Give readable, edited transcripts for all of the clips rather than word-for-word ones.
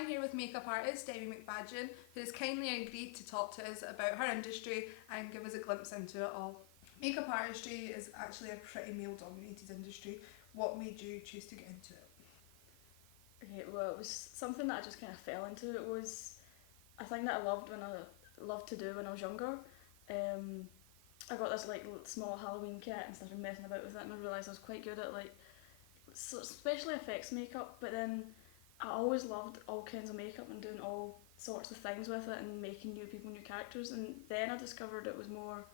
I'm here with makeup artist Demi McFadyen, who has kindly agreed to talk to us about her industry and give us a glimpse into it all. Makeup artistry is actually a pretty male-dominated industry. What made you choose to get into it? Okay, well, it was something that I just kind of fell into. It was a thing that I loved to do when I was younger. I got this like small Halloween kit and started messing about with it, and I realised I was quite good at like special effects makeup. But then I always loved all kinds of makeup and doing all sorts of things with it and making new people, new characters. And then I discovered it was more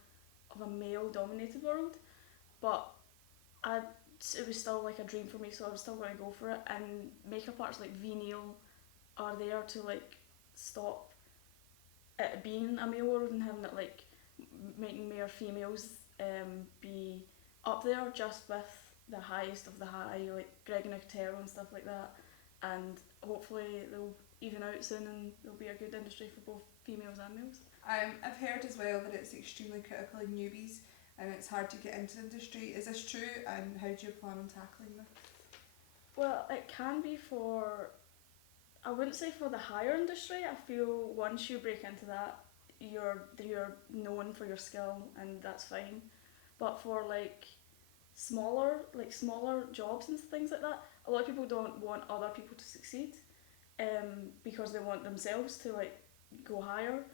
of a male-dominated world, but I it was still like a dream for me, so I was still going to go for it. And makeup artists like Neil are there to like stop it being a male world and having it like making mere females be up there just with the highest of the high, like Greg and Nicotero and stuff like that. And hopefully they'll even out soon and there'll be a good industry for both females and males. I've heard as well that it's extremely critical in newbies and it's hard to get into the industry. Is this true, and how do you plan on tackling this? Well, it can be for, I wouldn't say for the higher industry. I feel once you break into that, you're known for your skill and that's fine. But for smaller jobs and things like that, a lot of people don't want other people to succeed, because they want themselves to like go higher.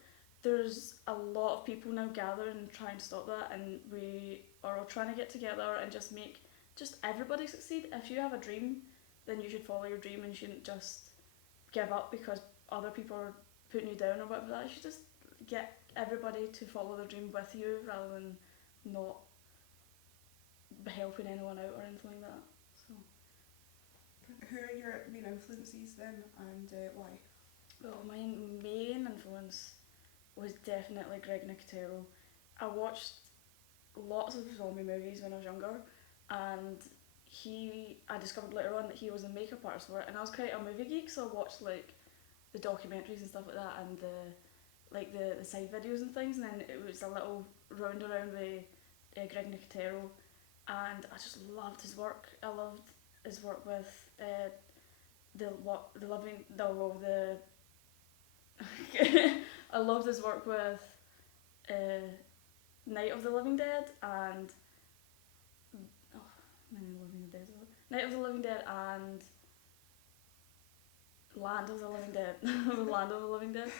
There's a lot of people now gathering and trying to stop that, and we are all trying to get together and just make just everybody succeed. If you have a dream, then you should follow your dream and you shouldn't just give up because other people are putting you down or whatever that. You should just get everybody to follow their dream with you rather than not helping anyone out or anything like that. So, Who are your main influences then, and why? well, my main influence was definitely Greg Nicotero. I watched lots of zombie movies when I was younger, and I discovered later on that he was a makeup artist for it, and I was quite a movie geek, so I watched like the documentaries and stuff like that, and the side videos and things, and then it was a little round around with Greg Nicotero, and I just loved his work. I loved his work with the living the I loved his work with Night of the Living Dead and Night of the Living Dead and Land of the Living Dead. Land of the Living Dead.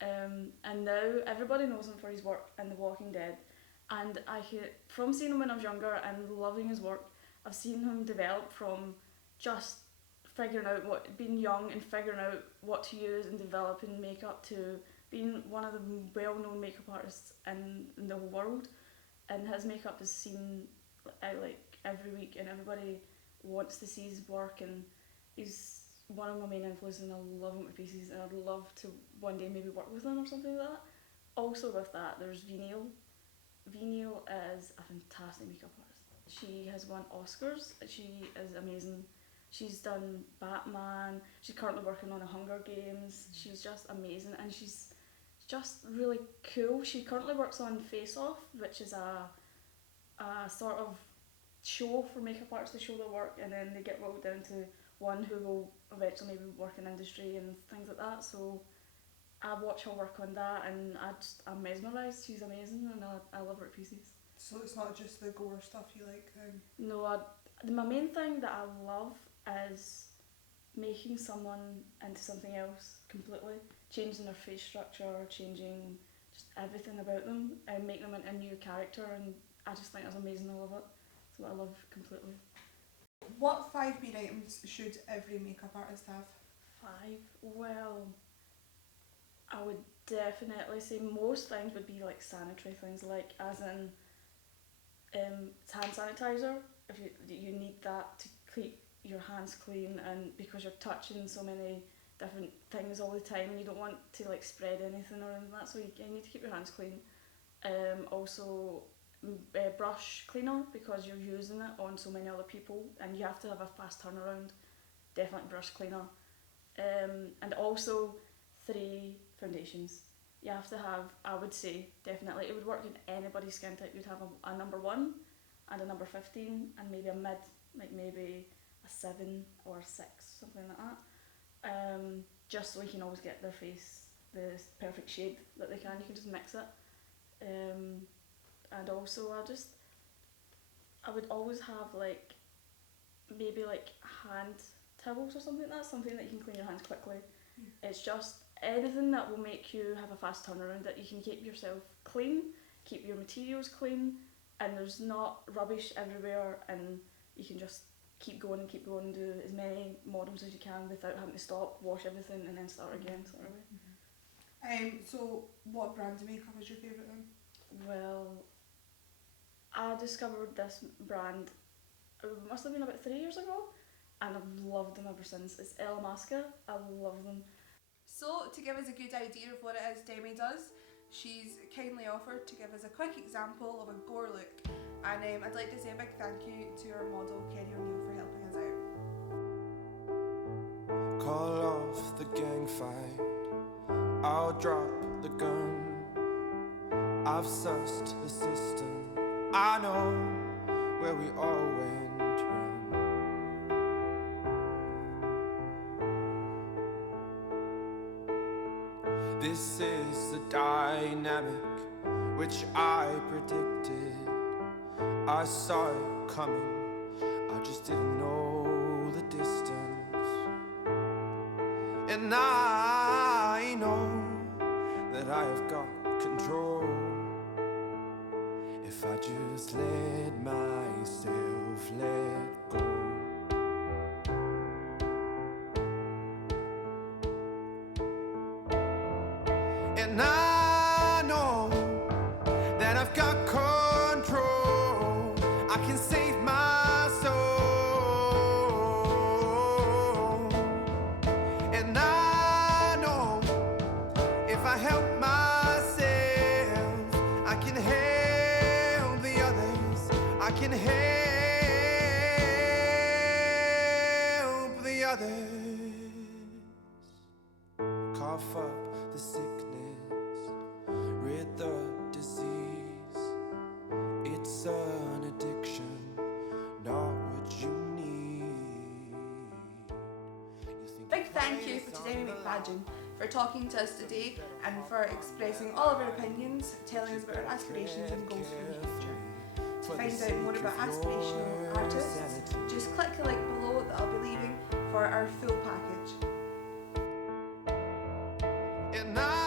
And now everybody knows him for his work in The Walking Dead. And from seeing him when I was younger and loving his work, I've seen him develop from just being young and figuring out what to use and developing makeup to being one of the well-known makeup artists in the whole world. And his makeup is seen like every week, and everybody wants to see his work, and he's one of my main influences, and I love him to pieces, and I'd love to one day maybe work with him or something like that. Also with that, there's Neil. Neil is a fantastic makeup artist. She has won Oscars. She is amazing. She's done Batman. She's currently working on the Hunger Games. She's just amazing, and she's just really cool. She currently works on Face Off, which is a sort of show for makeup artists to show their work, and then they get rolled down to one who will eventually maybe work in industry and things like that. So I watch her work on that, and I'm mesmerised. She's amazing, and I love her to pieces. So it's not just the gore stuff you like then? No, my main thing that I love is making someone into something else completely, changing their face structure, changing just everything about them, and make them into a new character. And I just think that's amazing. I love it. It's what I love completely. What 5 main items should every makeup artist have? 5. Well, I would definitely say most things would be like sanitary things, like as in hand sanitizer. If you need that to keep your hands clean, and because you're touching so many different things all the time, and you don't want to like spread anything or anything like that, so you need to keep your hands clean. Also, brush cleaner, because you're using it on so many other people and you have to have a fast turnaround. Definitely brush cleaner. And also 3 foundations. You have to have, I would say, definitely, it would work in anybody's skin type. You'd have a number 1 and a number 15 and maybe a mid, like maybe a 7 or a 6, something like that. just so you can always get their face the perfect shade that they can. You can just mix it. And also I would always have like maybe like hand towels or something like that, something that you can clean your hands quickly. It's just anything that will make you have a fast turnaround, that you can keep yourself clean, keep your materials clean, and there's not rubbish everywhere, and you can just keep going, do as many models as you can without having to stop, wash everything and then start again, sort of way. So what brand of makeup is your favourite then? Well, I discovered this brand, it must have been about 3 years ago, and I've loved them ever since. It's El Masca. I love them. So, to give us a good idea of what it is Demi does, she's kindly offered to give us a quick example of a gore look, and I'd like to say a big thank you to our model Kerry O'Neill for helping us out. Call off the gang fight, I'll drop the gun. I've sussed the system, I know where we all went wrong. This is the dynamic which I predicted. I saw it coming, I just didn't know the distance. And I know that I have got control if I just let myself let go. And I know that I've got control, I can save my soul. And I know if I help myself, I can help the others, I can help the others. Cough up the sickness, rid the disease. It's an addiction, not what you need. Big thank you to Demi McFadyen for talking to us today and for expressing all of her opinions, telling us about her aspirations and goals for the future. To find out more about aspirational artists, just click the link below that I'll be leaving for our full package. And I